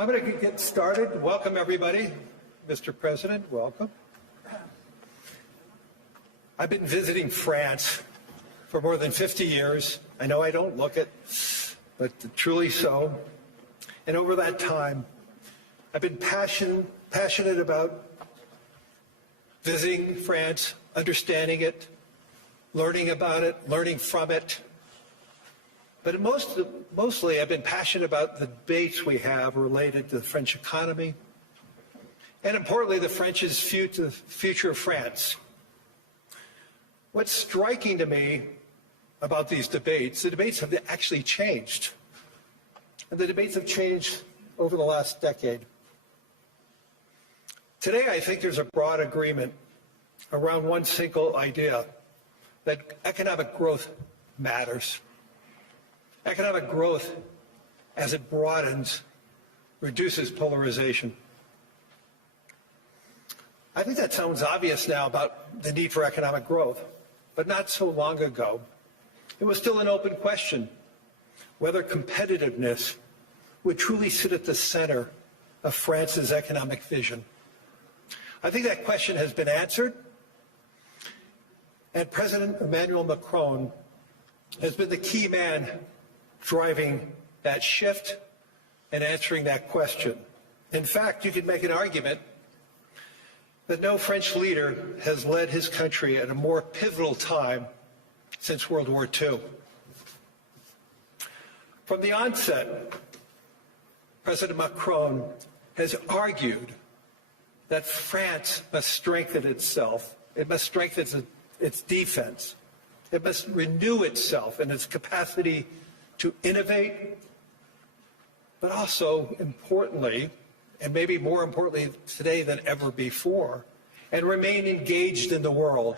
I'm going to get started. Welcome, everybody. Mr. President, welcome. I've been visiting France for more than 50 years. I know I don't look it, but truly so. And over that time, I've been passionate about visiting France, understanding it, learning about it, learning from it. But mostly I've been passionate about the debates we have related to the French economy, and importantly, the French's future of France. What's striking to me about these debates, the debates have actually changed. And the debates have changed over the last decade. Today, I think there's a broad agreement around one single idea, that economic growth matters. Economic growth, as it broadens, reduces polarization. I think that sounds obvious now about the need for economic growth, but not so long ago. It was still an open question whether competitiveness would truly sit at the center of France's economic vision. I think that question has been answered, and President Emmanuel Macron has been the key man driving that shift and answering that question. In fact, you could make an argument that no French leader has led his country at a more pivotal time since World War II. From the onset, President Macron has argued that France must strengthen itself. It must strengthen its defense. It must renew itself in its capacity to innovate, but also importantly, and maybe more importantly today than ever before, and remain engaged in the world.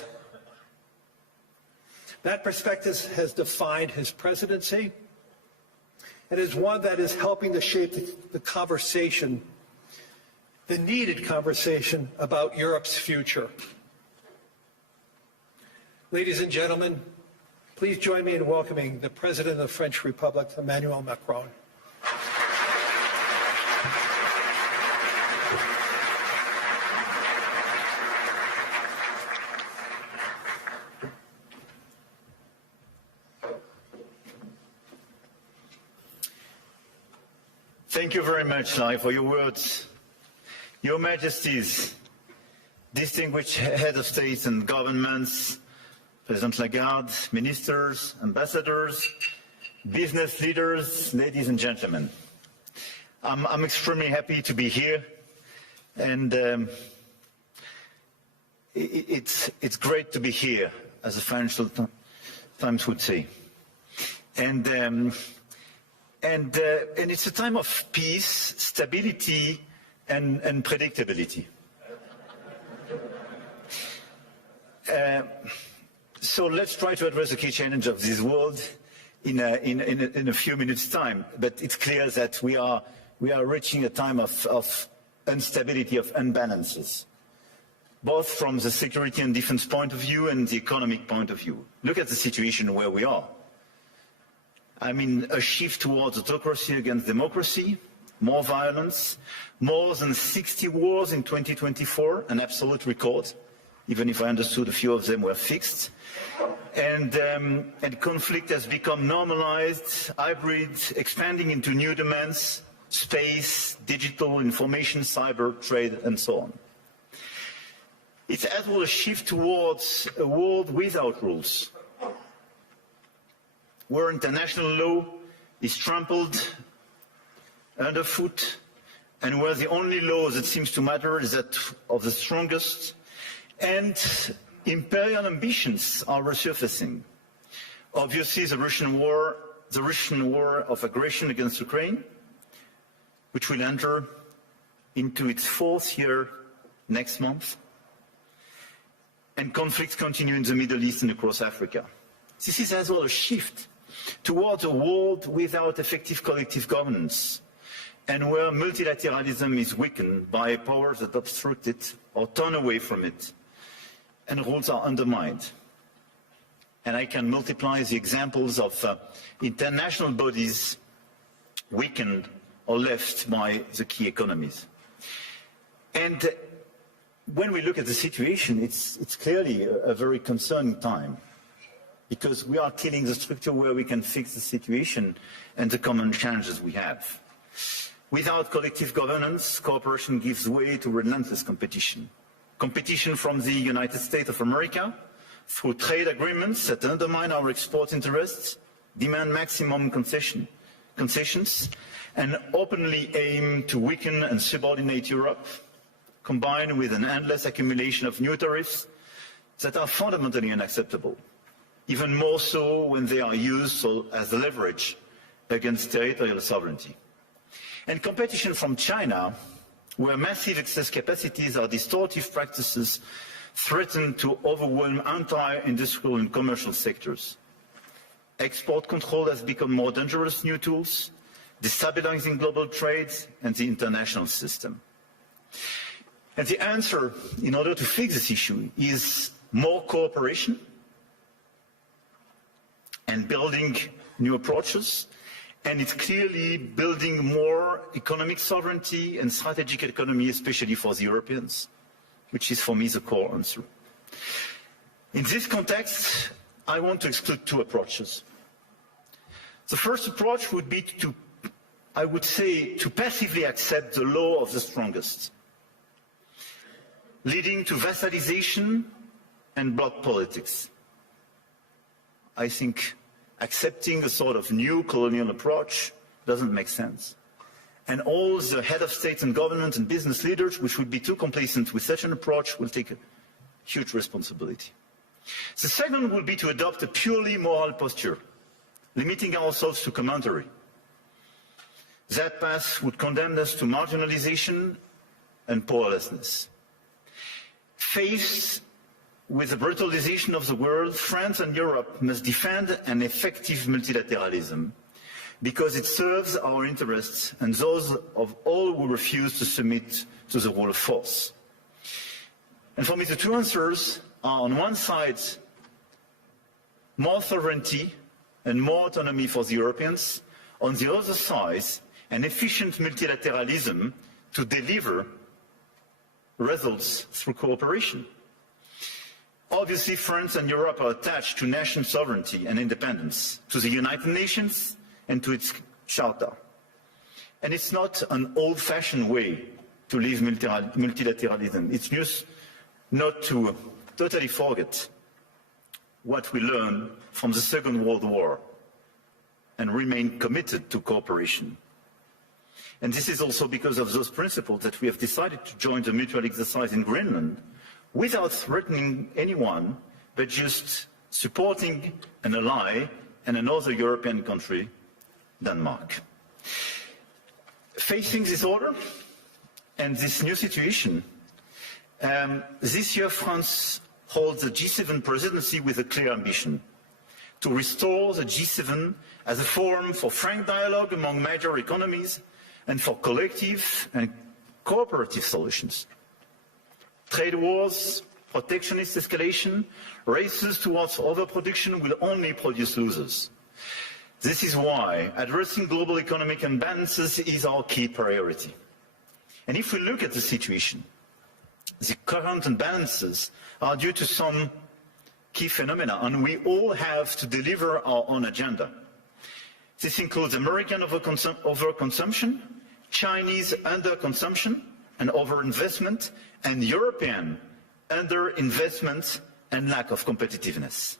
That perspective has defined his presidency and is one that is helping to shape the conversation, the needed conversation about Europe's future. Ladies and gentlemen, please join me in welcoming the President of the French Republic, Emmanuel Macron. Thank you very much, Lai, for your words. Your Majesties, distinguished heads of state and governments, President Lagarde, ministers, ambassadors, business leaders, ladies and gentlemen. I'm extremely happy to be here, and it's great to be here, as the Financial Times would say. And it's a time of peace, stability, and predictability. So let's try to address the key challenge of this world in a few minutes' time. But it's clear that we are reaching a time of instability, of imbalances, both from the security and defense point of view and the economic point of view. Look at the situation where we are. I mean, a shift towards autocracy against democracy, more violence, more than 60 wars in 2024, an absolute record, even if I understood a few of them were fixed. And conflict has become normalized, hybrid, expanding into new domains, space, digital, information, cyber, trade, and so on. It's as well a shift towards a world without rules, where international law is trampled underfoot, and where the only law that seems to matter is that of the strongest, and imperial ambitions are resurfacing. Obviously, the Russian war of aggression against Ukraine, which will enter into its 4th year next month, and conflicts continue in the Middle East and across Africa. This is as well a shift towards a world without effective collective governance, and where multilateralism is weakened by powers that obstruct it or turn away from it, and rules are undermined. And I can multiply the examples of international bodies weakened or left by the key economies. And when we look at the situation, it's clearly a very concerning time, because we are killing the structure where we can fix the situation and the common challenges we have. Without collective governance, cooperation gives way to relentless competition. Competition from the United States of America through trade agreements that undermine our export interests, demand maximum concessions, and openly aim to weaken and subordinate Europe, combined with an endless accumulation of new tariffs that are fundamentally unacceptable, even more so when they are used as leverage against territorial sovereignty. And competition from China, where massive excess capacities or distortive practices threaten to overwhelm entire industrial and commercial sectors. Export control has become more dangerous new tools, destabilizing global trade and the international system. And the answer, in order to fix this issue, is more cooperation and building new approaches. And it's clearly building more economic sovereignty and strategic autonomy, especially for the Europeans, which is for me the core answer. In this context, I want to exclude two approaches. The first approach would be to, I would say, to passively accept the law of the strongest, leading to vassalization and bloc politics. I think accepting a sort of new colonial approach doesn't make sense. And all the head of state and government and business leaders, which would be too complacent with such an approach, will take a huge responsibility. The second will be to adopt a purely moral posture, limiting ourselves to commentary. That path would condemn us to marginalization and powerlessness. Faced with the brutalization of the world, France and Europe must defend an effective multilateralism because it serves our interests and those of all who refuse to submit to the rule of force. And for me, the two answers are, on one side, more sovereignty and more autonomy for the Europeans, on the other side, an efficient multilateralism to deliver results through cooperation. Obviously, France and Europe are attached to national sovereignty and independence, to the United Nations and to its charter. And it's not an old-fashioned way to live multilateralism. It's just not to totally forget what we learned from the Second World War and remain committed to cooperation. And this is also because of those principles that we have decided to join the mutual exercise in Greenland without threatening anyone, but just supporting an ally and another European country, Denmark. Facing this order and this new situation, this year France holds the G7 presidency with a clear ambition to restore the G7 as a forum for frank dialogue among major economies and for collective and cooperative solutions. Trade wars, protectionist escalation, races towards overproduction will only produce losers. This is why addressing global economic imbalances is our key priority. And if we look at the situation, the current imbalances are due to some key phenomena, and we all have to deliver our own agenda. This includes American overconsumption, Chinese underconsumption and overinvestment, and European underinvestment and lack of competitiveness.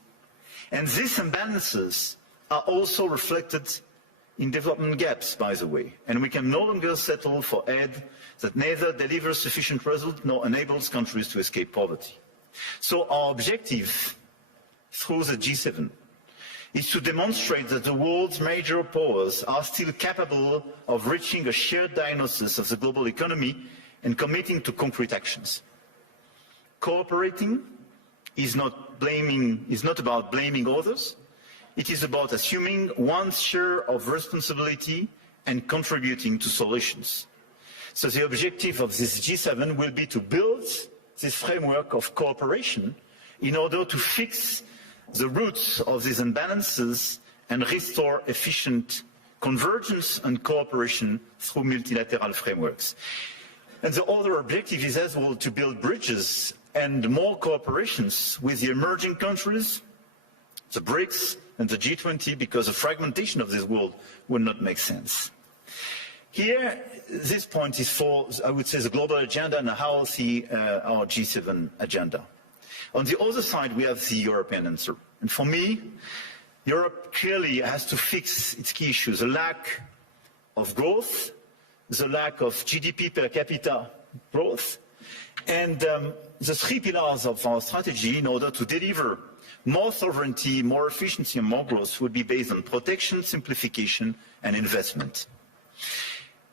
And these imbalances are also reflected in development gaps, by the way, and we can no longer settle for aid that neither delivers sufficient results nor enables countries to escape poverty. So our objective through the G7 is to demonstrate that the world's major powers are still capable of reaching a shared diagnosis of the global economy and committing to concrete actions. Cooperating is not about blaming others. It is about assuming one's share of responsibility and contributing to solutions. So the objective of this G7 will be to build this framework of cooperation in order to fix the roots of these imbalances and restore efficient convergence and cooperation through multilateral frameworks. And the other objective is as well to build bridges and more cooperations with the emerging countries, the BRICS and the G20, because the fragmentation of this world would not make sense. Here, this point is for, I would say, the global agenda and how our G7 agenda. On the other side, we have the European answer. And for me, Europe clearly has to fix its key issues: the lack of growth, the lack of GDP per capita growth, and the three pillars of our strategy in order to deliver more sovereignty, more efficiency, and more growth would be based on protection, simplification, and investment.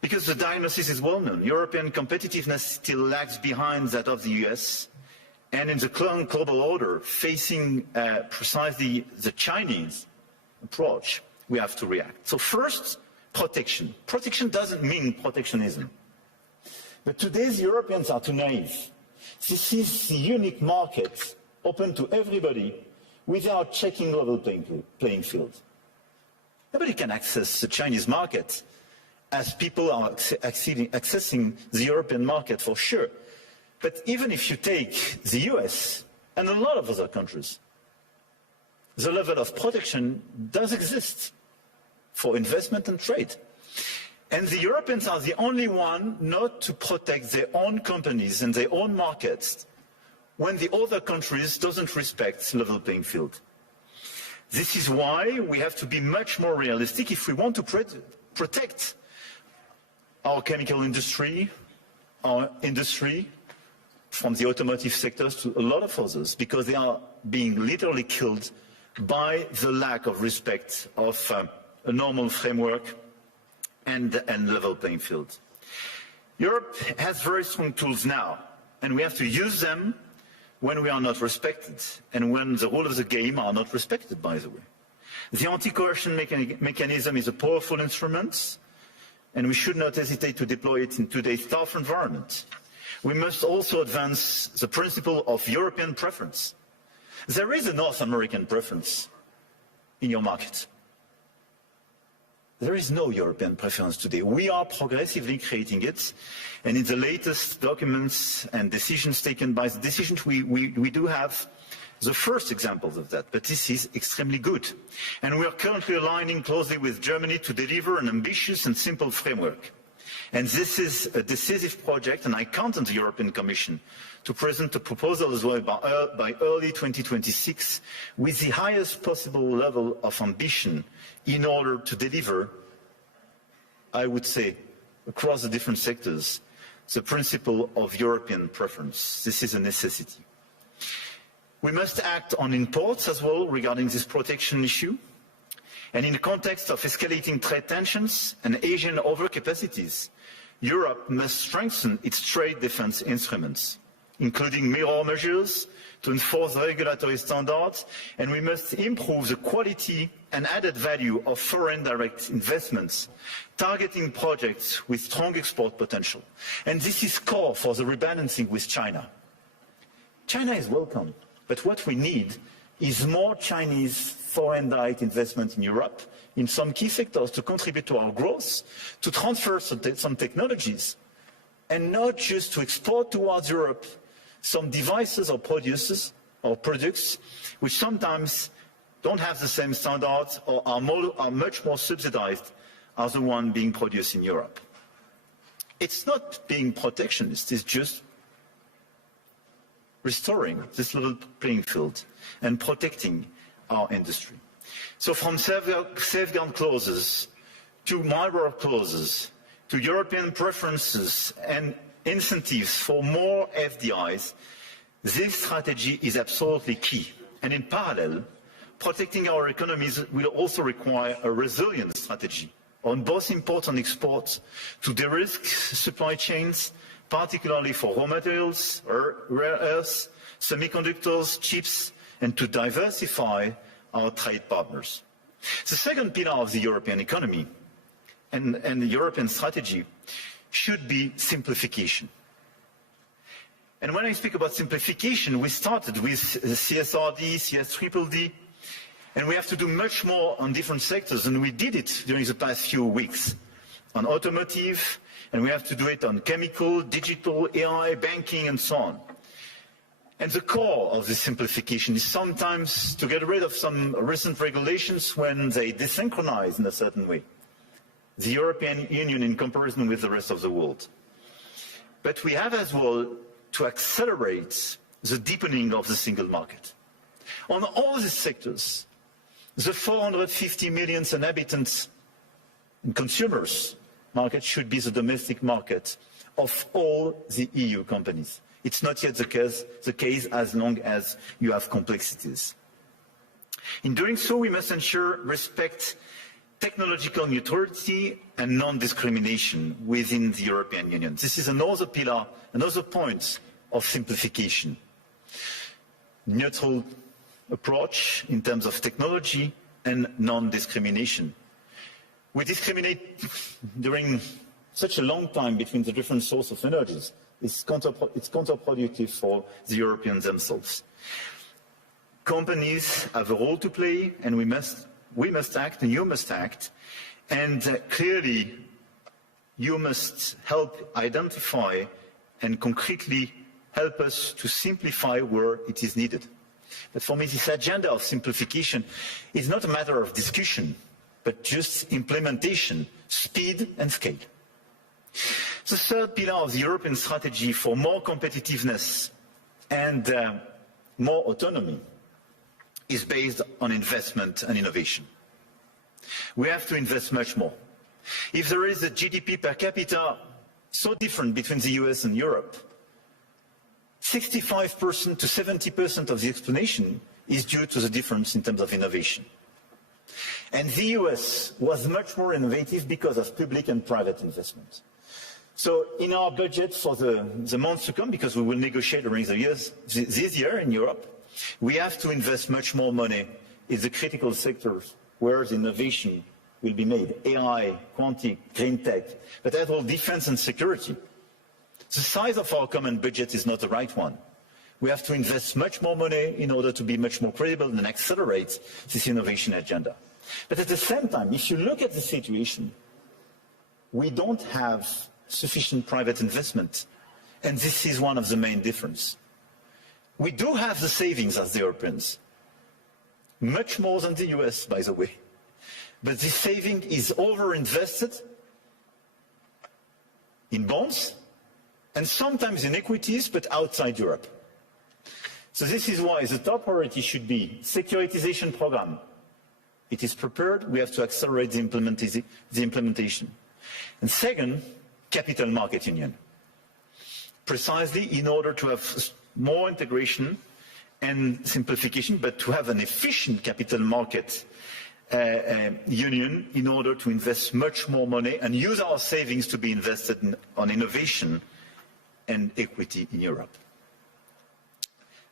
Because the diagnosis is well known, European competitiveness still lags behind that of the US, and in the current global order, facing precisely the Chinese approach, we have to react. So first, protection. Protection doesn't mean protectionism. But today's Europeans are too naive. This is the unique market open to everybody without checking level playing field. Nobody can access the Chinese market as people are accessing the European market for sure. But even if you take the US and a lot of other countries, the level of protection does exist for investment and trade. And the Europeans are the only one not to protect their own companies and their own markets when the other countries doesn't respect level playing field. This is why we have to be much more realistic if we want to protect our chemical industry, our industry, from the automotive sectors to a lot of others, because they are being literally killed by the lack of respect of a normal framework and level playing field. Europe has very strong tools now, and we have to use them when we are not respected and when the rules of the game are not respected, by the way. The anti-coercion mechanism is a powerful instrument, and we should not hesitate to deploy it in today's tough environment. We must also advance the principle of European preference. There is a North American preference in your market. There is no European preference today. We are progressively creating it, and in the latest documents and decisions taken by the decisions, we do have the first examples of that, but this is extremely good. And we are currently aligning closely with Germany to deliver an ambitious and simple framework. And this is a decisive project, and I count on the European Commission to present a proposal as well by early 2026 with the highest possible level of ambition in order to deliver, I would say, across the different sectors, the principle of European preference. This is a necessity. We must act on imports as well regarding this protection issue. And in the context of escalating trade tensions and Asian overcapacities, Europe must strengthen its trade defense instruments, including mirror measures to enforce regulatory standards, and we must improve the quality and added value of foreign direct investments, targeting projects with strong export potential. And this is core for the rebalancing with China. China is welcome, but what we need is more Chinese foreign direct investment in Europe, in some key sectors to contribute to our growth, to transfer some technologies, and not just to export towards Europe some devices or products which sometimes don't have the same standards or are much more subsidized as the one being produced in Europe. It's not being protectionist, it's just restoring this level playing field and protecting our industry. So from safeguard clauses to mirror clauses to European preferences and incentives for more FDIs, this strategy is absolutely key. And in parallel, protecting our economies will also require a resilient strategy on both imports and exports to de-risk supply chains, particularly for raw materials, rare earths, semiconductors, chips, and to diversify our trade partners. The second pillar of the European economy and the European strategy should be simplification. And when I speak about simplification, we started with the CSRD, CSDDD, And we have to do much more on different sectors, and we did it during the past few weeks. On automotive, and we have to do it on chemical, digital, AI, banking, and so on. And the core of this simplification is sometimes to get rid of some recent regulations when they desynchronize in a certain way the European Union in comparison with the rest of the world. But we have as well to accelerate the deepening of the single market. On all these sectors, the 450 million inhabitants and consumers market should be the domestic market of all the EU companies. It's not yet the case as long as you have complexities. In doing so, we must ensure respect technological neutrality and non-discrimination within the European Union. This is another pillar, another point of simplification. Neutral approach in terms of technology and non-discrimination. We discriminate during such a long time between the different sources of energies. It's counterproductive for the Europeans themselves. Companies have a role to play, and we must act, and you must act. And clearly, you must help identify and concretely help us to simplify where it is needed. But for me, this agenda of simplification is not a matter of discussion, but just implementation, speed and scale. The third pillar of the European strategy for more competitiveness and more autonomy is based on investment and innovation. We have to invest much more. If there is a GDP per capita so different between the US and Europe, 65% to 70% of the explanation is due to the difference in terms of innovation. And the US was much more innovative because of public and private investment. So in our budget for the months to come, because we will negotiate during the years, this year in Europe, we have to invest much more money in the critical sectors where the innovation will be made. AI, quantum, green tech, but as well defense and security. The size of our common budget is not the right one. We have to invest much more money in order to be much more credible and accelerate this innovation agenda. But at the same time, if you look at the situation, we don't have sufficient private investment. And this is one of the main differences. We do have the savings as the Europeans, much more than the US, by the way. But this saving is overinvested in bonds and sometimes in equities, but outside Europe. So this is why the top priority should be securitization program. It is prepared, we have to accelerate the implementation. And second, capital market union. Precisely in order to have more integration and simplification, but to have an efficient capital market union in order to invest much more money and use our savings to be invested on innovation and equity in Europe.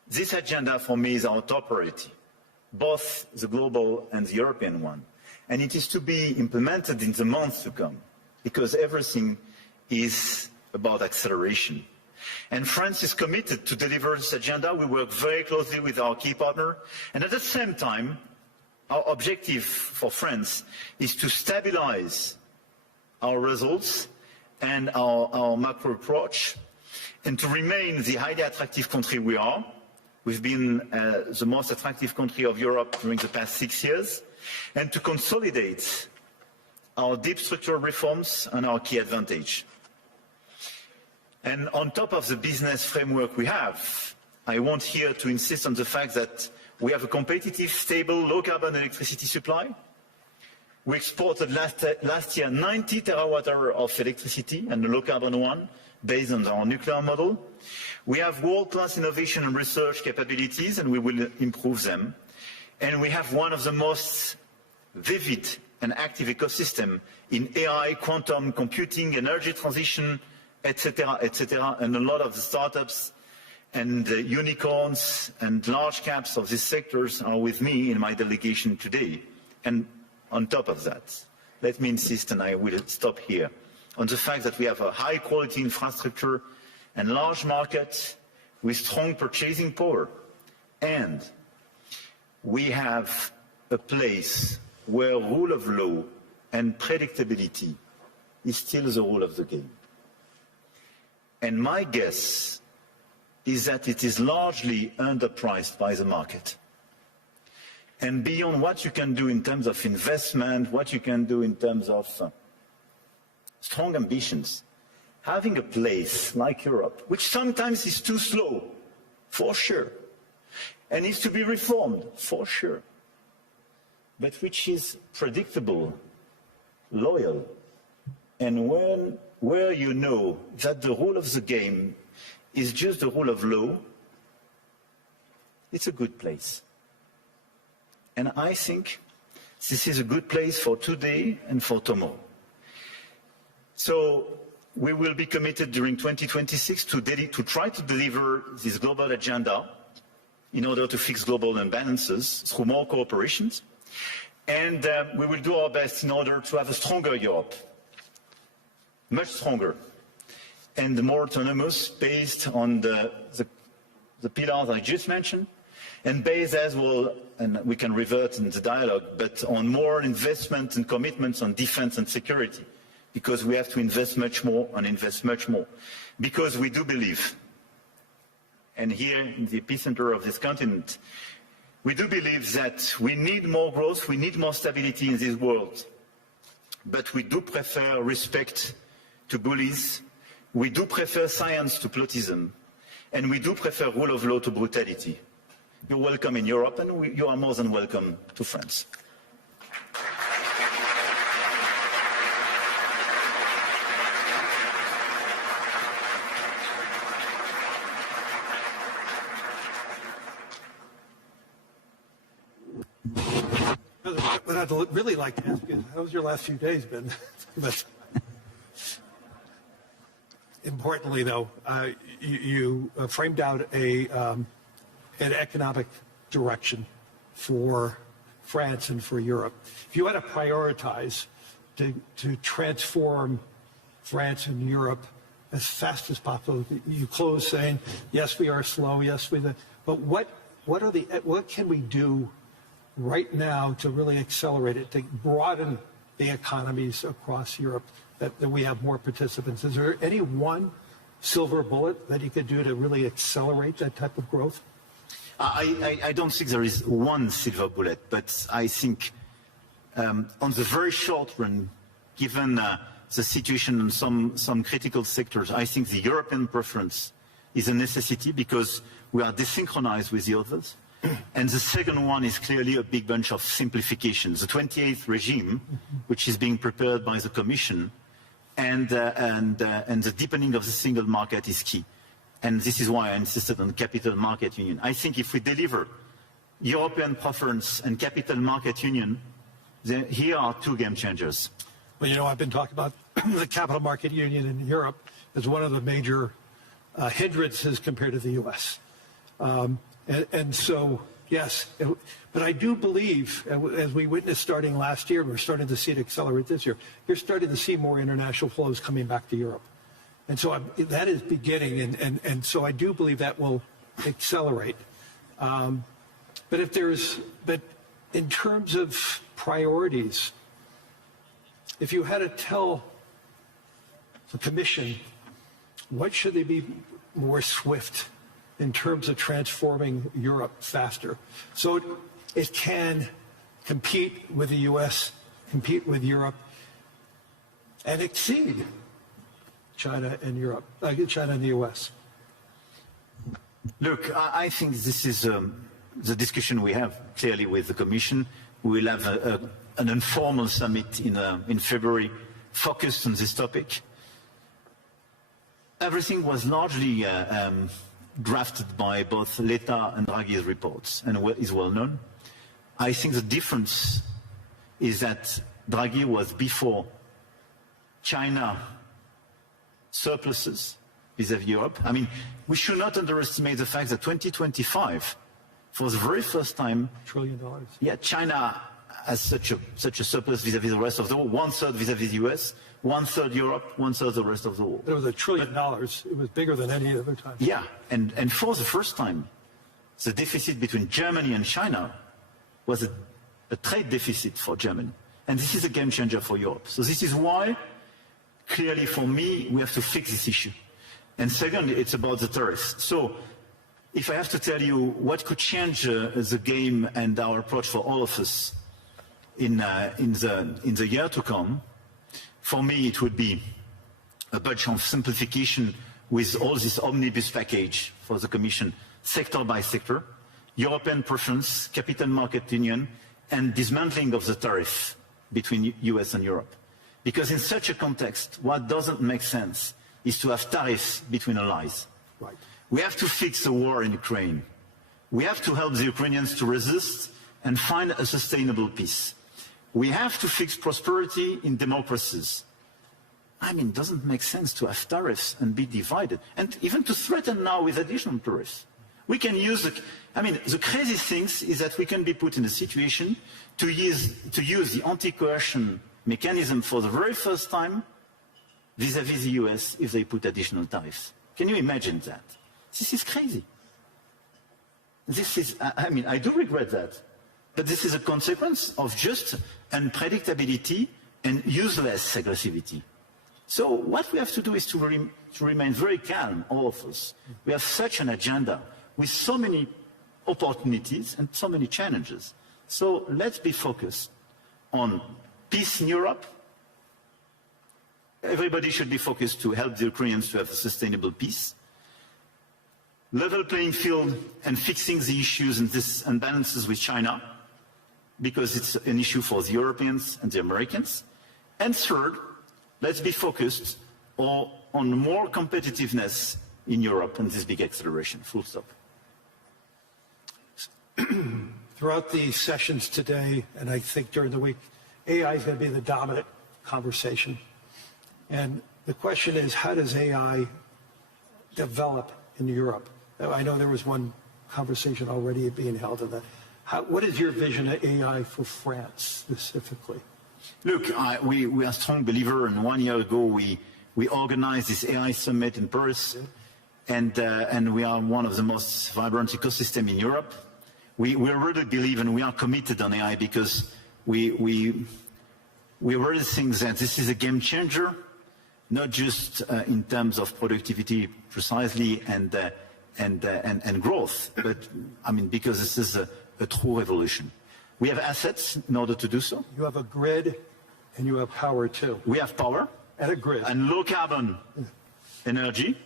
This agenda for me is our top priority, both the global and the European one. And it is to be implemented in the months to come, because everything is about acceleration. And France is committed to deliver this agenda. We work very closely with our key partner. And at the same time, our objective for France is to stabilize our results and our macro approach, and to remain the highly attractive country we are. We've been the most attractive country of Europe during the past 6 years, and to consolidate our deep structural reforms and our key advantage. And on top of the business framework we have, I want here to insist on the fact that we have a competitive, stable, low-carbon electricity supply. We exported last year 90 terawatt-hours of electricity, and a low-carbon one, based on our nuclear model. We have world-class innovation and research capabilities, and we will improve them. And we have one of the most vivid and active ecosystem in AI, quantum computing, energy transition, etc., and a lot of the startups and unicorns and large caps of these sectors are with me in my delegation today. And on top of that, let me insist, and I will stop here, on the fact that we have a high-quality infrastructure and large market with strong purchasing power. And we have a place where rule of law and predictability is still the rule of the game. And my guess is that it is largely underpriced by the market. And beyond what you can do in terms of investment, what you can do in terms of strong ambitions, having a place like Europe, which sometimes is too slow, for sure, and needs to be reformed, for sure, but which is predictable, loyal, and where you know that the rule of the game is just the rule of law, it's a good place. And I think this is a good place for today and for tomorrow. So we will be committed during 2026 to try to deliver this global agenda in order to fix global imbalances through more cooperations. And we will do our best in order to have a stronger Europe, much stronger, and more autonomous based on the pillars I just mentioned, and based as well, and we can revert in the dialogue, but on more investment and commitments on defense and security, because we have to invest much more and invest much more. Because we do believe, and here in the epicenter of this continent, we do believe that we need more growth, we need more stability in this world, but we do prefer respect to bullies, we do prefer science to plotism, and we do prefer rule of law to brutality. You're welcome in Europe, and you are more than welcome to France. What I'd really like to ask you is, how's your last few days been? But importantly, though, you framed out an economic direction for France and for Europe. If you had to prioritize to transform France and Europe as fast as possible, you close saying, yes, we are slow, yes, but what can we do right now to really accelerate it, to broaden the economies across Europe, that we have more participants? Is there any one silver bullet that you could do to really accelerate that type of growth? I don't think there is one silver bullet, but I think on the very short run, given the situation in some critical sectors, I think the European preference is a necessity because we are desynchronized with the others. And the second one is clearly a big bunch of simplifications. The 28th regime, which is being prepared by the Commission, and the deepening of the single market is key. And this is why I insisted on capital market union. I think if we deliver European preference and capital market union, then here are two game changers. Well, you know, I've been talking about the capital market union in Europe as one of the major hindrances compared to the U.S. And so, yes, but I do believe, as we witnessed starting last year, and we're starting to see it accelerate this year, you're starting to see more international flows coming back to Europe. And so that is beginning, and so I do believe that will accelerate. But in terms of priorities, if you had to tell the Commission, what should they be more swift in terms of transforming Europe faster, so it can compete with the U.S., compete with Europe, and exceed China and Europe, China and the U.S.? Look, I think this is the discussion we have clearly with the Commission. We will have an informal summit in February focused on this topic. Everything was largely drafted by both Letta and Draghi's reports and is well known. I think the difference is that Draghi was before China surpluses vis-à-vis Europe. I mean, we should not underestimate the fact that 2025, for the very first time, $1 trillion. Yeah, China has such a surplus vis-à-vis the rest of the world, 1/3 vis-à-vis the US, 1/3 Europe, 1/3 the rest of the world. It was $1 trillion. It was bigger than any other time. Yeah, and for the first time, the deficit between Germany and China was a trade deficit for Germany. And this is a game changer for Europe. So this is why, clearly for me, we have to fix this issue. And second, it's about the tariffs. So if I have to tell you what could change the game and our approach for all of us in the year to come, for me it would be a bunch of simplification with all this omnibus package for the Commission, sector by sector, European preference, capital market union, and dismantling of the tariff between US and Europe. Because in such a context, what doesn't make sense is to have tariffs between allies. Right. We have to fix the war in Ukraine. We have to help the Ukrainians to resist and find a sustainable peace. We have to fix prosperity in democracies. I mean, it doesn't make sense to have tariffs and be divided, and even to threaten now with additional tariffs. We can use the crazy thing is that we can be put in a situation to use the anti-coercion mechanism for the very first time vis-à-vis the US if they put additional tariffs. Can you imagine that? This is crazy. This is, I do regret that. But this is a consequence of just unpredictability and useless aggressivity. So what we have to do is to remain very calm, all of us. We have such an agenda with so many opportunities and so many challenges. So let's be focused on peace in Europe. Everybody should be focused to help the Ukrainians to have a sustainable peace. Level playing field and fixing the issues and this imbalances with China, because it's an issue for the Europeans and the Americans. And third, let's be focused on more competitiveness in Europe and this big acceleration, full stop. Throughout the sessions today, and I think during the week, AI is going to be the dominant conversation. And the question is, how does AI develop in Europe? I know there was one conversation already being held on that. What is your vision of AI for France specifically? Look, we are a strong believer, and 1 year ago we organized this AI summit in Paris, and we are one of the most vibrant ecosystems in Europe. We really believe and we are committed on AI because we really think that this is a game changer, not just in terms of productivity precisely and growth, but because this is a true revolution. We have assets in order to do so. You have a grid and you have power too. We have power. And a grid. And low carbon energy.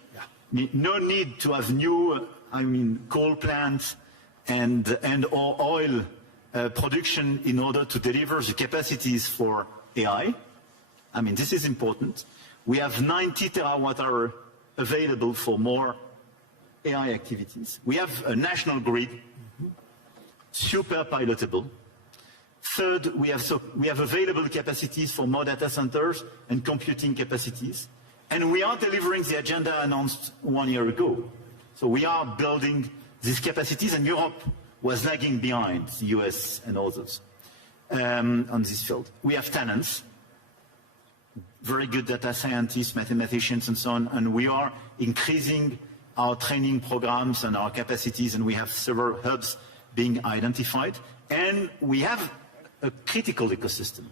Yeah. No need to have new, coal plants and or oil production in order to deliver the capacities for AI. This is important. We have 90 terawatt-hour available for more AI activities. We have a national grid, super pilotable. Third, we have available capacities for more data centers and computing capacities. And we are delivering the agenda announced 1 year ago. So we are building these capacities, and Europe was lagging behind the US and others on this field. We have talents, very good data scientists, mathematicians, and so on, and we are increasing our training programs and our capacities, and we have several hubs being identified. And we have a critical ecosystem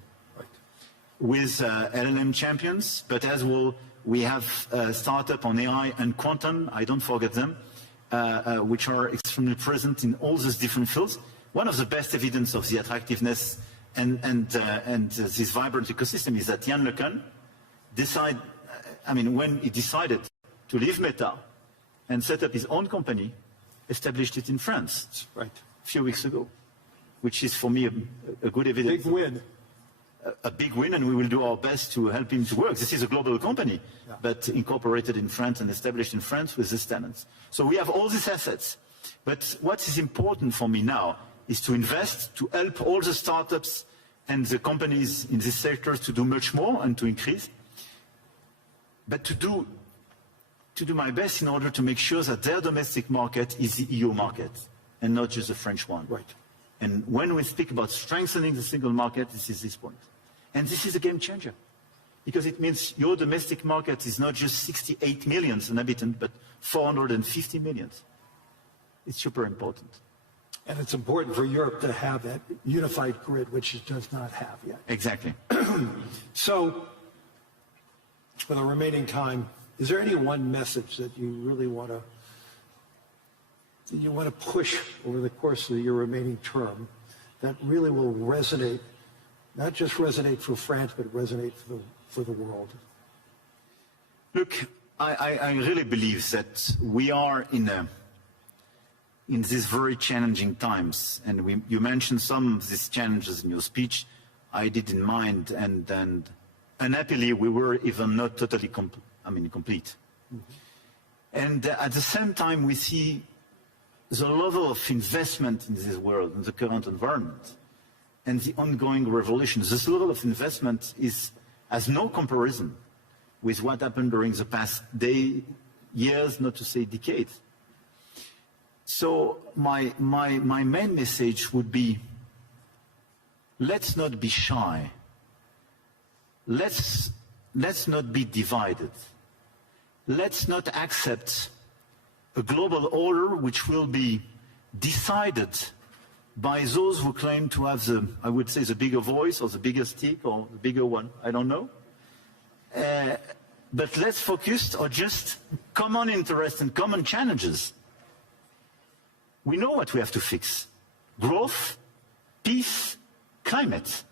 with LLM champions, but as well, we have startup on AI and quantum, I don't forget them, which are extremely present in all these different fields. One of the best evidence of the attractiveness and this vibrant ecosystem is that Yann LeCun when he decided to leave Meta and set up his own company, established it in France a few weeks ago, which is for me a good evidence. Big win. A big win, and we will do our best to help him to work. This is a global company, but incorporated in France and established in France with these talents. So we have all these assets. But what is important for me now is to invest, to help all the startups and the companies in this sector to do much more and to increase, but to do my best in order to make sure that their domestic market is the EU market and not just the French one. Right. And when we speak about strengthening the single market, this is this point. And this is a game changer, because it means your domestic market is not just 68 million inhabitants, but 450 million. It's super important. And it's important for Europe to have that unified grid, which it does not have yet. Exactly. So, for the remaining time, is there any one message that you really want to push over the course of your remaining term that really will resonate, not just resonate for France, but resonate for the world? Look, I really believe that we are in these very challenging times, and you mentioned some of these challenges in your speech. I did in mind, and unhappily we were even not totally complete. Mm-hmm. And at the same time, we see the level of investment in this world, in the current environment, and the ongoing revolutions. This level of investment has no comparison with what happened during the past years, not to say decades. So my main message would be, let's not be shy. Let's not be divided. Let's not accept a global order which will be decided by those who claim to have I would say, the bigger voice or the bigger stick or the bigger one. I don't know. But let's focus on just common interests and common challenges. We know what we have to fix: growth, peace, climate.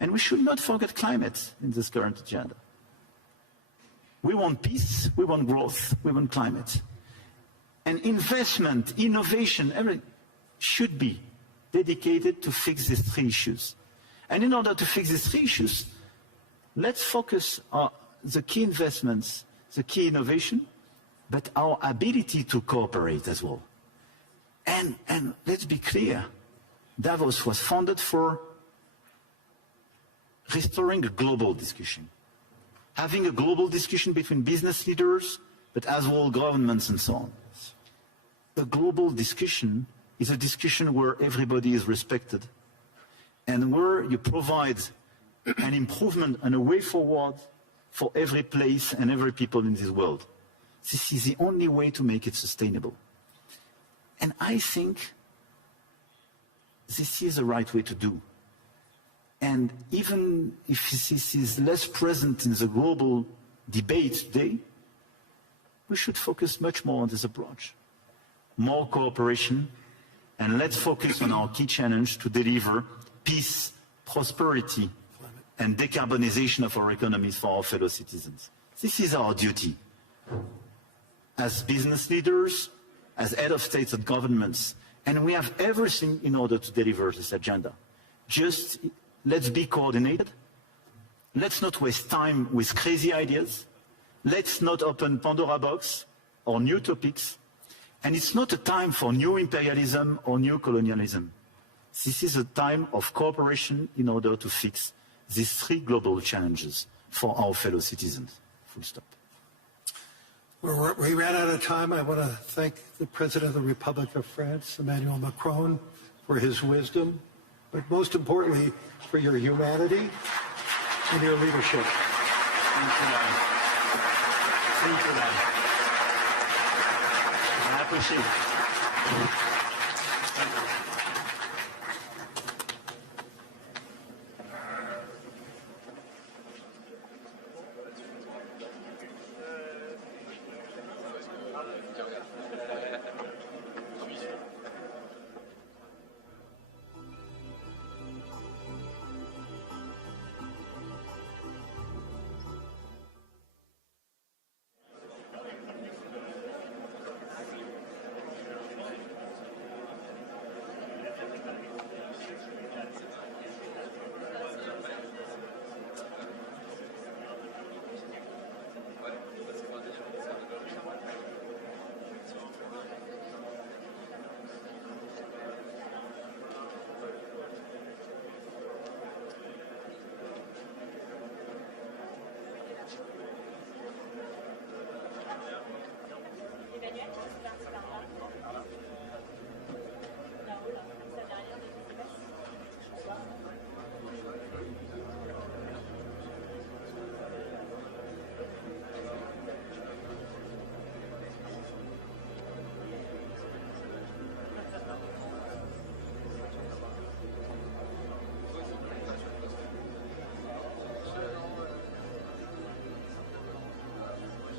And we should not forget climate in this current agenda. We want peace, we want growth, we want climate. And investment, innovation, everything should be dedicated to fix these three issues. And in order to fix these three issues, let's focus on the key investments, the key innovation, but our ability to cooperate as well. And let's be clear, Davos was founded for restoring a global discussion, having a global discussion between business leaders, but as well governments and so on. A global discussion is a discussion where everybody is respected and where you provide an improvement and a way forward for every place and every people in this world. This is the only way to make it sustainable. And I think this is the right way to do. And even if this is less present in the global debate today, we should focus much more on this approach. More cooperation, and let's focus on our key challenge to deliver peace, prosperity, and decarbonization of our economies for our fellow citizens. This is our duty. As business leaders, as head of states and governments, and we have everything in order to deliver this agenda. Just let's be coordinated. Let's not waste time with crazy ideas. Let's not open Pandora box or new topics. And it's not a time for new imperialism or new colonialism. This is a time of cooperation in order to fix these three global challenges for our fellow citizens. Full stop. We ran out of time. I want to thank the President of the Republic of France, Emmanuel Macron, for his wisdom, but most importantly, for your humanity and your leadership. Thank you, Larry. Thank you, Larry. I appreciate it.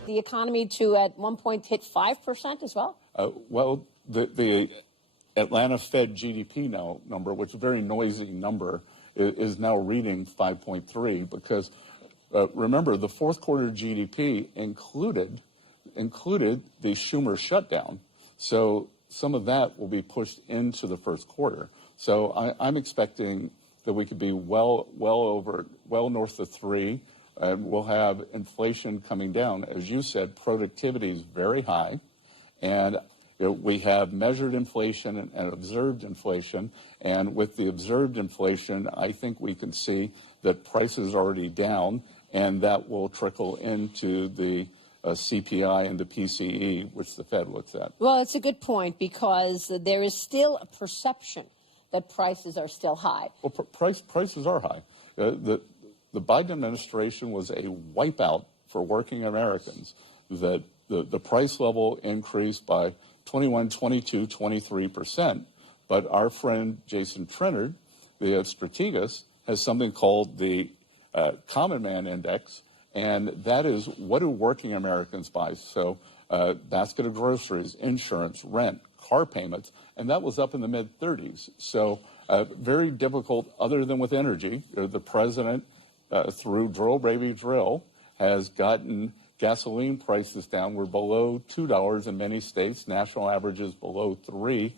the economy to, at one point, hit 5% as well? Well, the Atlanta Fed GDP number, which is a very noisy number, is now reading 5.3 because remember, the fourth quarter GDP included the Schumer shutdown. So some of that will be pushed into the first quarter. So I'm expecting that we could be well north of 3. We'll have inflation coming down. As you said, productivity is very high. And we have measured inflation and observed inflation. And with the observed inflation, I think we can see that prices are already down, and that will trickle into the CPI and the PCE, which the Fed looks at. Well, it's a good point because there is still a perception that prices are still high. Well, prices are high. The Biden administration was a wipeout for working Americans. That the price level increased by 21, 22, 23%. But our friend Jason Trennard, the strategist, has something called the Common Man Index, and that is what do working Americans buy? So basket of groceries, insurance, rent, car payments, and that was up in the mid-30s. So very difficult, other than with energy. The president, through Drill Baby Drill, has gotten gasoline prices down. We're below $2 in many states. National average is below $3,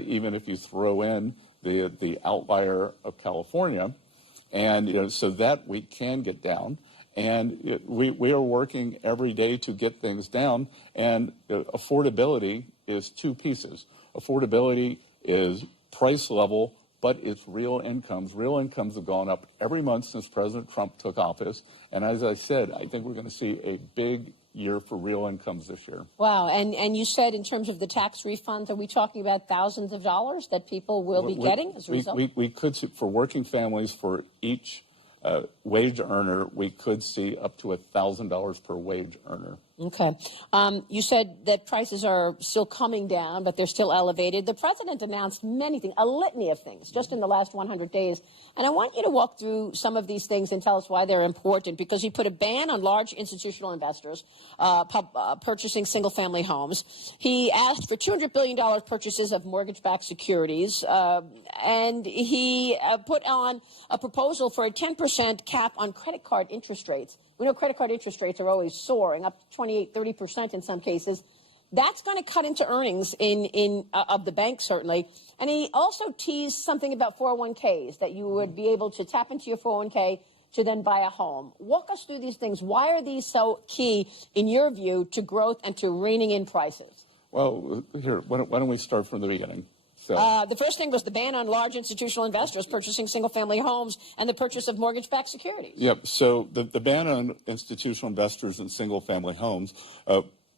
even if you throw in the outlier of California. And so that we can get down. And we are working every day to get things down. And affordability is two pieces. Affordability is price level, but it's real incomes. Real incomes have gone up every month since President Trump took office. And as I said, I think we're going to see a big year for real incomes this year. Wow. And you said in terms of the tax refunds, are we talking about thousands of dollars that people will be getting as a result? We could see, for working families, for each wage earner, we could see up to $1,000 per wage earner. Okay. You said that prices are still coming down, but they're still elevated. The president announced many things, a litany of things, just in the last 100 days. And I want you to walk through some of these things and tell us why they're important, because he put a ban on large institutional investors purchasing single-family homes. He asked for $200 billion purchases of mortgage-backed securities, and he put on a proposal for a 10% cap on credit card interest rates. We know credit card interest rates are always soaring, up to 28, 30% in some cases. That's going to cut into earnings of the bank, certainly. And he also teased something about 401ks, that you would be able to tap into your 401k to then buy a home. Walk us through these things. Why are these so key, in your view, to growth and to reining in prices? Well, here, why don't we start from the beginning? So, the first thing was the ban on large institutional investors purchasing single-family homes and the purchase of mortgage-backed securities. Yep. So the ban on institutional investors in single-family homes,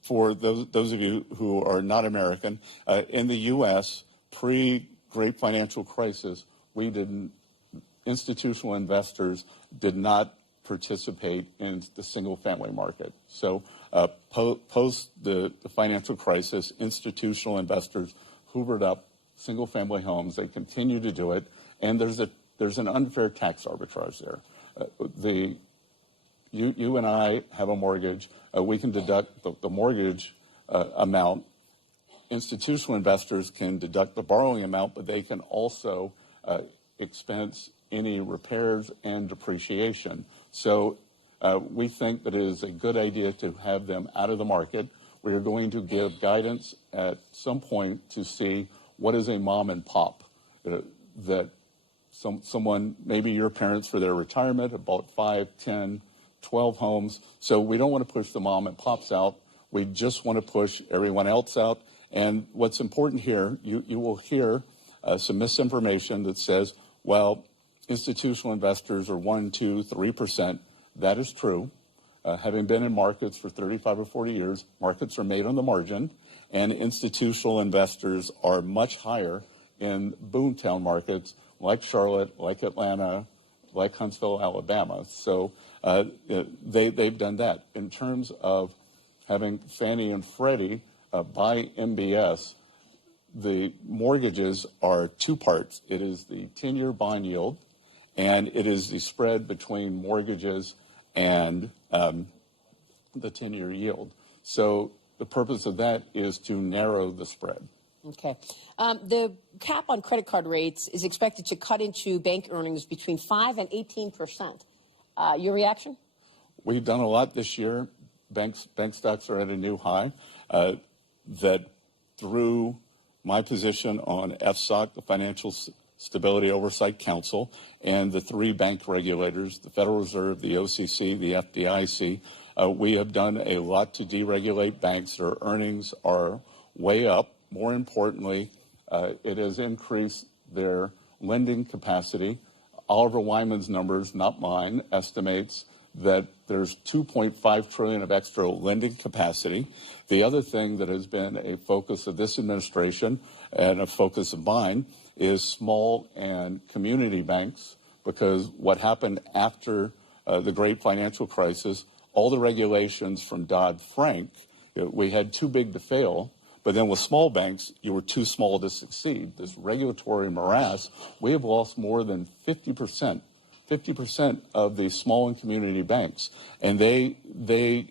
for those of you who are not American, in the U.S., pre-Great Financial Crisis, institutional investors did not participate in the single-family market. So post the financial crisis, institutional investors hoovered up single-family homes. They continue to do it, and there's an unfair tax arbitrage there. You and I have a mortgage. We can deduct the mortgage amount. Institutional investors can deduct the borrowing amount, but they can also expense any repairs and depreciation. So we think that it is a good idea to have them out of the market. We are going to give guidance at some point to see what is a mom and pop, that someone, maybe your parents for their retirement, have bought 5, 10, 12 homes. So we don't want to push the mom and pops out. We just want to push everyone else out. And what's important here, you will hear some misinformation that says, well, institutional investors are 1, 2, 3%. That is true. Having been in markets for 35 or 40 years, markets are made on the margin, and institutional investors are much higher in boomtown markets like Charlotte, like Atlanta, like Huntsville, Alabama. So they've done that. In terms of having Fannie and Freddie buy MBS, the mortgages are two parts. It is the 10-year bond yield, and it is the spread between mortgages and the 10-year yield. So the purpose of that is to narrow the spread. Okay. The cap on credit card rates is expected to cut into bank earnings between 5 and 18%. Your reaction? We've done a lot this year. Bank stocks are at a new high. That through my position on FSOC, the Financial Stability Oversight Council, and the three bank regulators, the Federal Reserve, the OCC, the FDIC, we have done a lot to deregulate banks. Their earnings are way up. More importantly, it has increased their lending capacity. Oliver Wyman's numbers, not mine, estimates that there's $2.5 trillion of extra lending capacity. The other thing that has been a focus of this administration and a focus of mine is small and community banks, because what happened after the great financial crisis, all the regulations from Dodd-Frank, we had too big to fail. But then with small banks, you were too small to succeed. This regulatory morass, we have lost more than 50% of the small and community banks. And they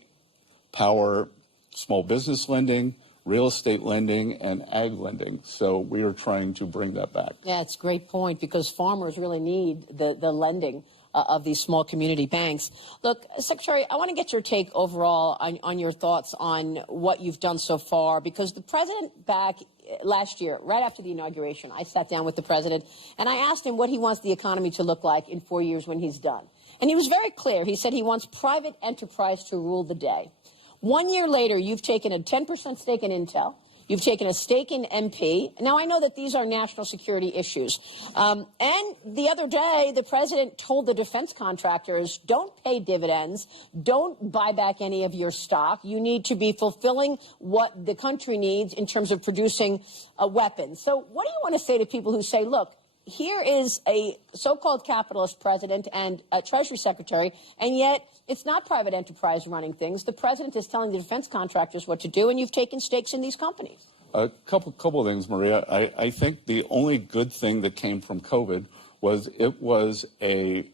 power small business lending, real estate lending, and ag lending. So we are trying to bring that back. Yeah, it's a great point, because farmers really need the lending of these small community banks. Look, Secretary, I want to get your take overall on your thoughts on what you've done so far, because the president back last year, right after the inauguration, I sat down with the president and I asked him what he wants the economy to look like in 4 years when he's done. And he was very clear. He said he wants private enterprise to rule the day. 1 year later, you've taken a 10% stake in Intel. You've taken a stake in MP. Now, I know that these are national security issues. And the other day, the president told the defense contractors, don't pay dividends, don't buy back any of your stock. You need to be fulfilling what the country needs in terms of producing weapons. So what do you want to say to people who say, look, here is a so-called capitalist president and a Treasury Secretary, and yet it's not private enterprise running things. The president is telling the defense contractors what to do, and you've taken stakes in these companies. A couple of things, Maria. I think the only good thing that came from COVID was it was a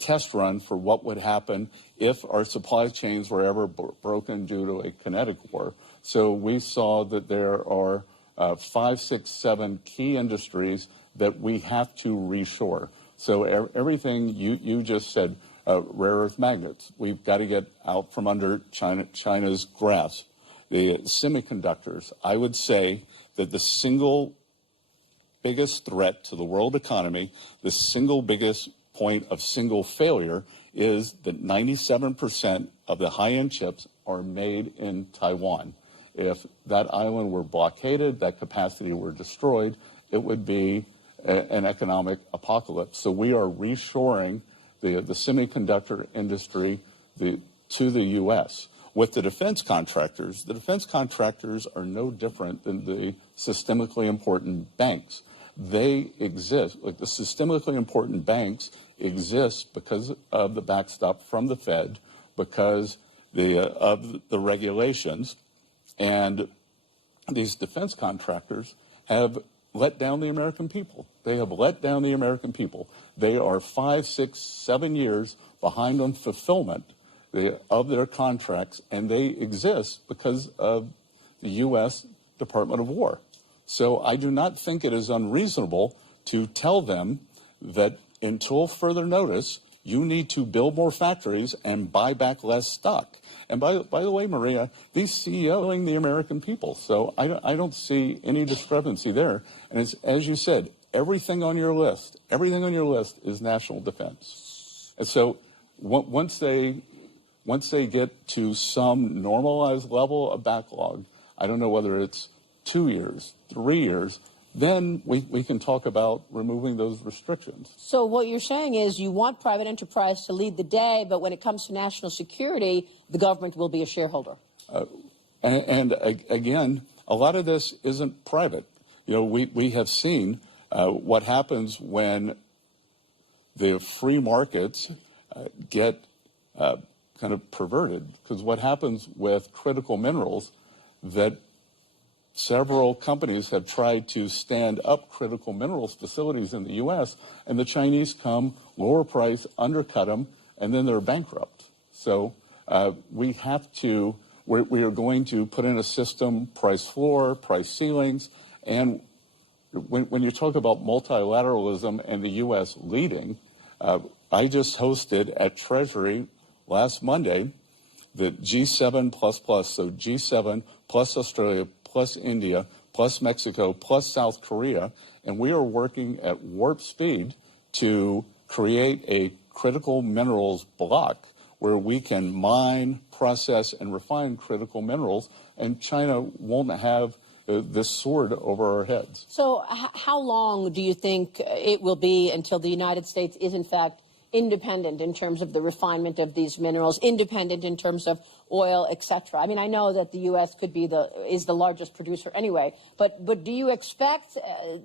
test run for what would happen if our supply chains were ever broken due to a kinetic war. So we saw that there are 5, 6, 7 key industries that we have to reshore. So everything you just said, rare earth magnets, we've got to get out from under China's grasp. The semiconductors, I would say that the single biggest threat to the world economy, the single biggest point of single failure, is that 97% of the high-end chips are made in Taiwan. If that island were blockaded, that capacity were destroyed, it would be an economic apocalypse. So we are reshoring the semiconductor industry to the U.S. With the defense contractors are no different than the systemically important banks. They exist, like the systemically important banks exist because of the backstop from the Fed, because of the regulations, and these defense contractors have let down the American people. They have let down the American people. They are 5, 6, 7 years behind on fulfillment of their contracts, and they exist because of the U.S. Department of War. So I do not think it is unreasonable to tell them that until further notice, you need to build more factories and buy back less stock. And by the way, Maria, these CEOs are the American people. So I don't see any discrepancy there. And it's, as you said, everything on your list is national defense. And so once they get to some normalized level of backlog, I don't know whether it's 2 years, 3 years, then we can talk about removing those restrictions. So what you're saying is you want private enterprise to lead the day, but when it comes to national security, the government will be a shareholder. Again, a lot of this isn't private. You know, we have seen what happens when the free markets get kind of perverted, because what happens with critical minerals, that several companies have tried to stand up critical minerals facilities in the U.S., and the Chinese come, lower price, undercut them, and then they're bankrupt. So we are going to put in a system, price floor, price ceilings, and when you talk about multilateralism and the U.S. leading, I just hosted at Treasury last Monday the G7++, so G7 plus Australia plus India plus Mexico plus South Korea, and we are working at warp speed to create a critical minerals block where we can mine, process, and refine critical minerals, and China won't have this sword over our heads. So how long do you think it will be until the United States is, in fact, independent in terms of the refinement of these minerals, independent in terms of oil, et cetera? I mean, I know that the U.S. is the largest producer anyway, but do you expect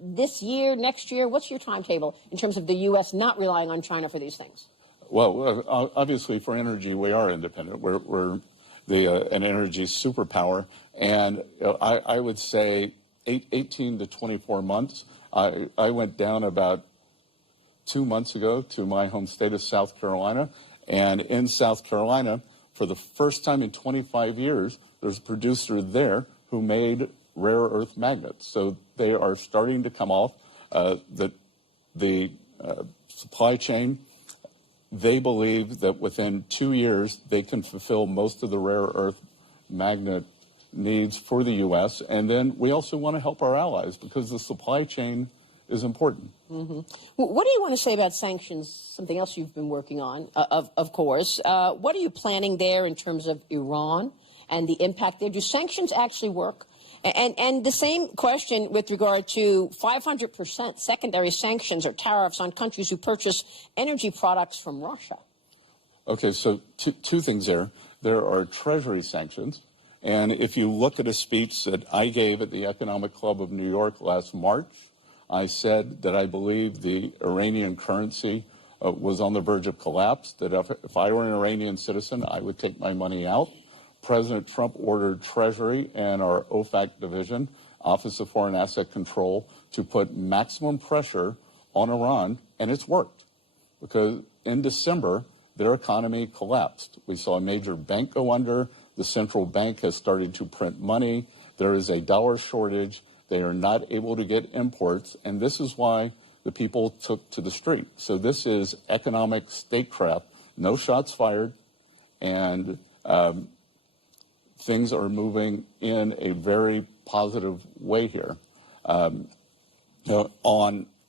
this year, next year, what's your timetable in terms of the U.S. not relying on China for these things? Well, obviously for energy, we are independent. We're an energy superpower. And I would say 18 to 24 months. I went down about 2 months ago to my home state of South Carolina. And in South Carolina, for the first time in 25 years, there's a producer there who made rare earth magnets. So they are starting to come off the supply chain. They believe that within 2 years, they can fulfill most of the rare earth magnet needs for the U.S. And then we also want to help our allies because the supply chain is important. Mm-hmm. What do you want to say about sanctions, something else you've been working on, of course? What are you planning there in terms of Iran and the impact there? Do sanctions actually work? And the same question with regard to 500% secondary sanctions or tariffs on countries who purchase energy products from Russia. Okay, so two things there. There are Treasury sanctions. And if you look at a speech that I gave at the Economic Club of New York last March, I said that I believe the Iranian currency was on the verge of collapse, that if I were an Iranian citizen, I would take my money out. President Trump ordered Treasury and our OFAC division, Office of Foreign Asset Control, to put maximum pressure on Iran, and it's worked. Because in December, their economy collapsed. We saw a major bank go under. The central bank has started to print money. There is a dollar shortage. They are not able to get imports, and this is why the people took to the street. So this is economic statecraft. No shots fired, and things are moving in a very positive way here. On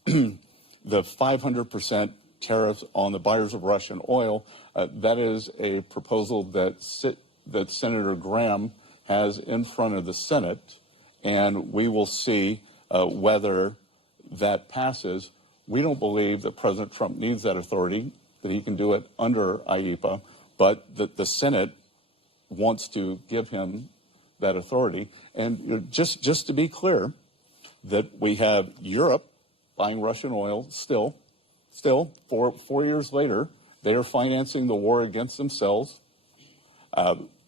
the 500% tariffs on the buyers of Russian oil, that is a proposal that Senator Graham has in front of the Senate, and we will see whether that passes. We don't believe that President Trump needs that authority, that he can do it under IEPA, but that the Senate wants to give him that authority. And just to be clear, that we have Europe buying Russian oil still 4 years later, they are financing the war against themselves.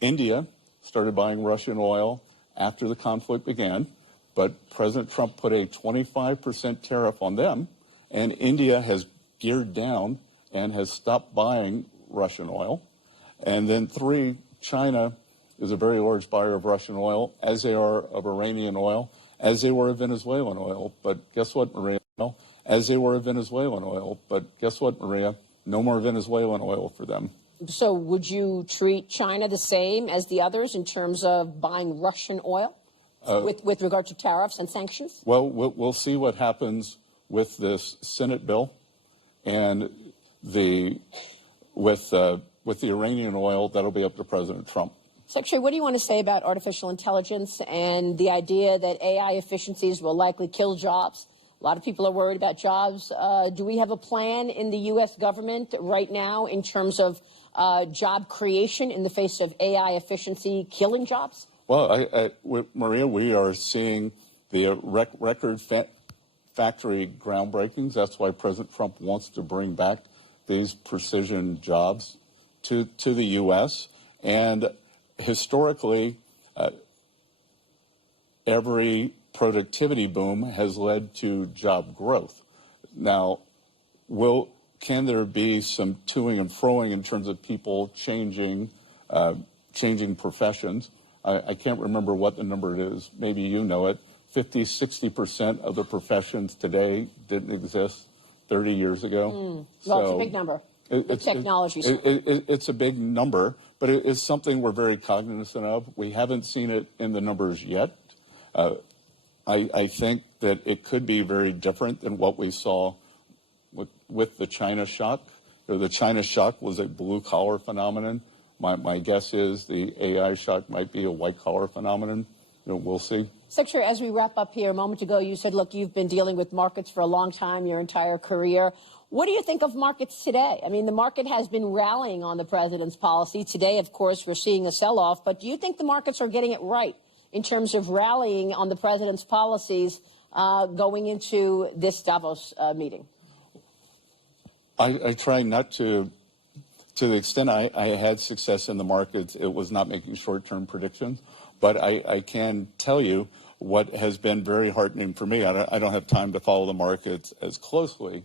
India started buying Russian oil after the conflict began, but President Trump put a 25% tariff on them, and India has geared down and has stopped buying Russian oil. And then 3, China is a very large buyer of Russian oil, as they are of Iranian oil, as they were of Venezuelan oil. But guess what, Maria? As they were of Venezuelan oil. But guess what, Maria? No more Venezuelan oil for them. So would you treat China the same as the others in terms of buying Russian oil with regard to tariffs and sanctions? Well, we'll see what happens with this Senate bill, and with the Iranian oil, that'll be up to President Trump. Secretary, what do you want to say about artificial intelligence and the idea that AI efficiencies will likely kill jobs? A lot of people are worried about jobs. Do we have a plan in the U.S. government right now in terms of job creation in the face of AI efficiency killing jobs? Well, Maria, we are seeing the record factory groundbreakings. That's why President Trump wants to bring back these precision jobs to the U.S. And historically, every productivity boom has led to job growth. Now, can there be some toing and froing in terms of people changing changing professions. I can't remember what the number is. Maybe you know it. 50, 60% of the professions today didn't exist 30 years ago. Well, it's a big number. It's a big number, but it's something we're very cognizant of. We haven't seen it in the numbers yet. I think that it could be very different than what we saw with the China shock. The China shock was a blue-collar phenomenon. My guess is the AI shock might be a white-collar phenomenon. We'll see. Secretary, as we wrap up here, a moment ago, you said, look, you've been dealing with markets for a long time, your entire career. What do you think of markets today? I mean, the market has been rallying on the president's policy. Today, of course, we're seeing a sell-off. But do you think the markets are getting it right in terms of rallying on the president's policies going into this Davos meeting? I try not to the extent I had success in the markets, it was not making short-term predictions. But I can tell you what has been very heartening for me. I don't have time to follow the markets as closely,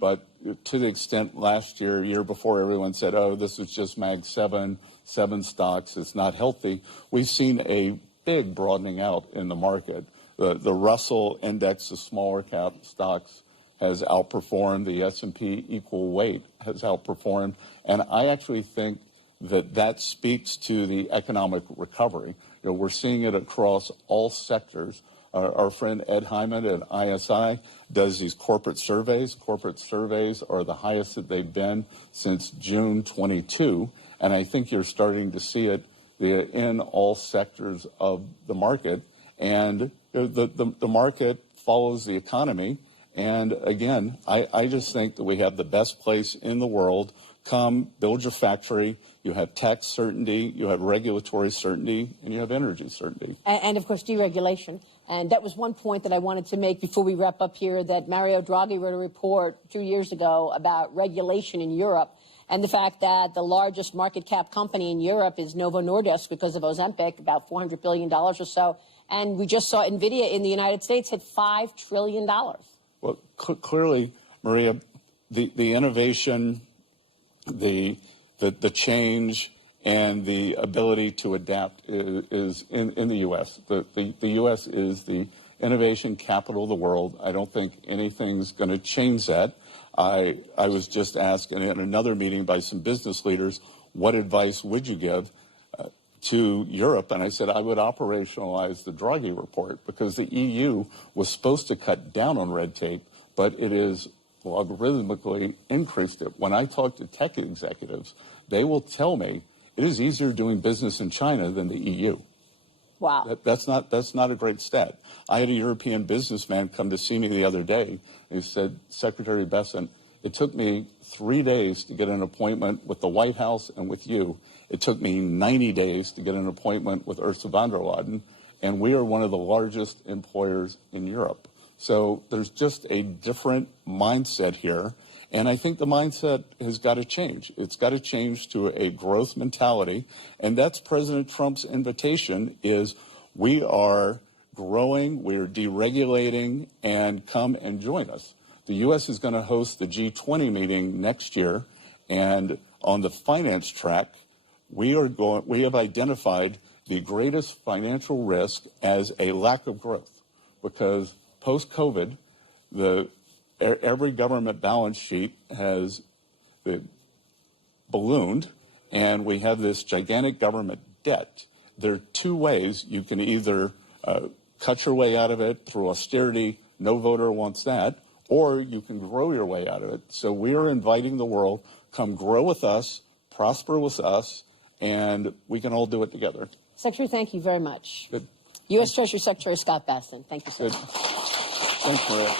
but to the extent last year before, everyone said, oh, this is just Mag 7 stocks, it's not healthy. We've seen a big broadening out in the market. The Russell index of smaller cap stocks has outperformed. The S&P equal weight has outperformed. And I actually think that speaks to the economic recovery. We're seeing it across all sectors. Our friend Ed Hyman at ISI does these corporate surveys. Corporate surveys are the highest that they've been since June 22. And I think you're starting to see it in all sectors of the market. And the market follows the economy. And again, I just think that we have the best place in the world. Come, build your factory. You have tax certainty, you have regulatory certainty, and you have energy certainty. And of course, deregulation. And that was one point that I wanted to make before we wrap up here, that Mario Draghi wrote a report 2 years ago about regulation in Europe and the fact that the largest market cap company in Europe is Novo Nordisk because of Ozempic, about $400 billion or so. And we just saw NVIDIA in the United States hit $5 trillion. Well, clearly, Maria, the innovation, the change and the ability to adapt is in the U.S. The U.S. is the innovation capital of the world. I don't think anything's going to change that. I was just asked in another meeting by some business leaders, what advice would you give to Europe? And I said I would operationalize the Draghi report because the EU was supposed to cut down on red tape, but it is logarithmically increased it. When I talk to tech executives, they will tell me it is easier doing business in China than the EU. Wow. That's not a great stat. I had a European businessman come to see me the other day. He said, Secretary Bessent, it took me 3 days to get an appointment with the White House and with you. It took me 90 days to get an appointment with Ursula von der Leyen, and we are one of the largest employers in Europe. So there's just a different mindset here, and I think the mindset has got to change. It's got to change to a growth mentality, and that's President Trump's invitation is we are growing, we're deregulating, and come and join us. The U.S. is going to host the G20 meeting next year, and on the finance track, we have identified the greatest financial risk as a lack of growth, because post-COVID, every government balance sheet has ballooned, and we have this gigantic government debt. There are two ways. You can either cut your way out of it through austerity, no voter wants that, or you can grow your way out of it. So we are inviting the world, come grow with us, prosper with us, and we can all do it together. Secretary, thank you very much. Good. U.S. Treasury Secretary Scott Bessent. Thank you, sir. Good. Thanks, Maria.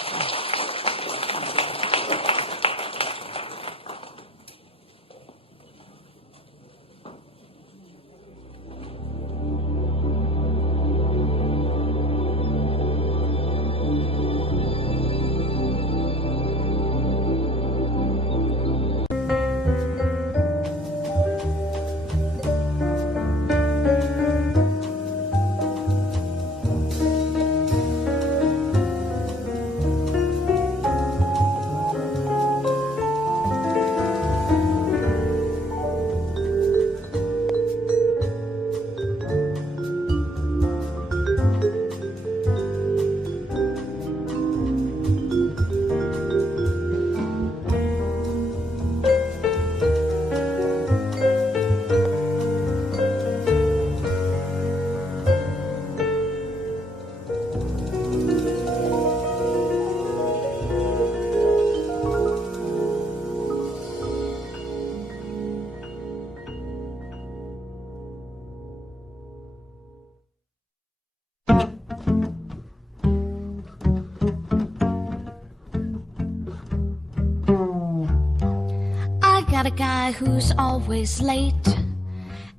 a guy who's always late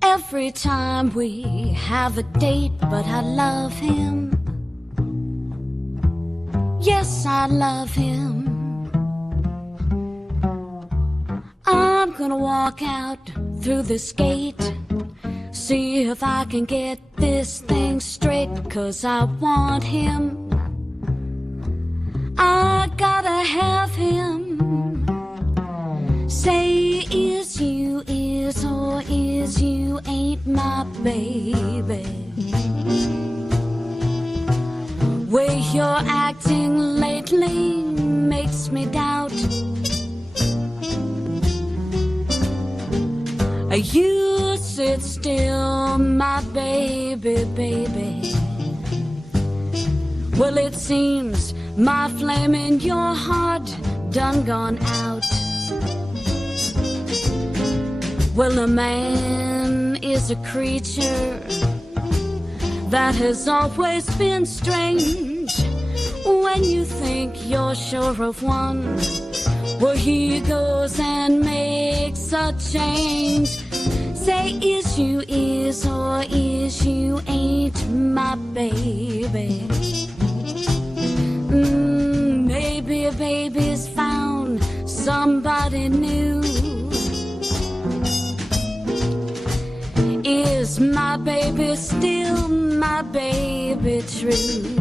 every time we have a date, but I love him. Yes, I love him. I'm gonna walk out through this gate, see if I can get this thing straight, 'cause I want him. I gotta have him. Say is you is or is you ain't my baby. Way you're acting lately makes me doubt. You sit still, my baby, baby. Well, it seems my flame in your heart done gone out. Well, a man is a creature that has always been strange. When you think you're sure of one, well, he goes and makes a change. Say is you is or is you ain't my baby. Maybe a baby's found somebody new. Is my baby still my baby true?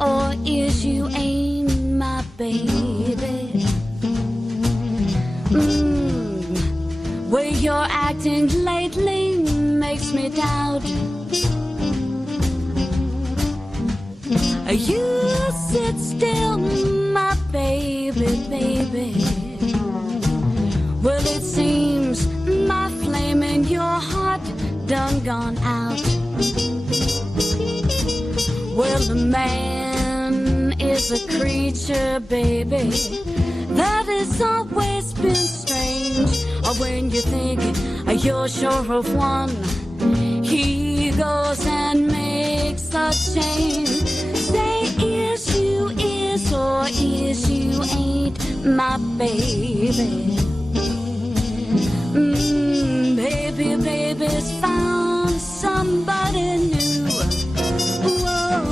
Or is you ain't my baby? Way you're acting lately makes me doubt. You sit still, my baby, baby. Well, it seems my flame in your heart done gone out. Well, the man is a creature, baby, that has always been strange. Or when you think you're sure of one, he goes and makes a change. Say is you is or is you ain't my baby. Baby, baby's found somebody new. Whoa.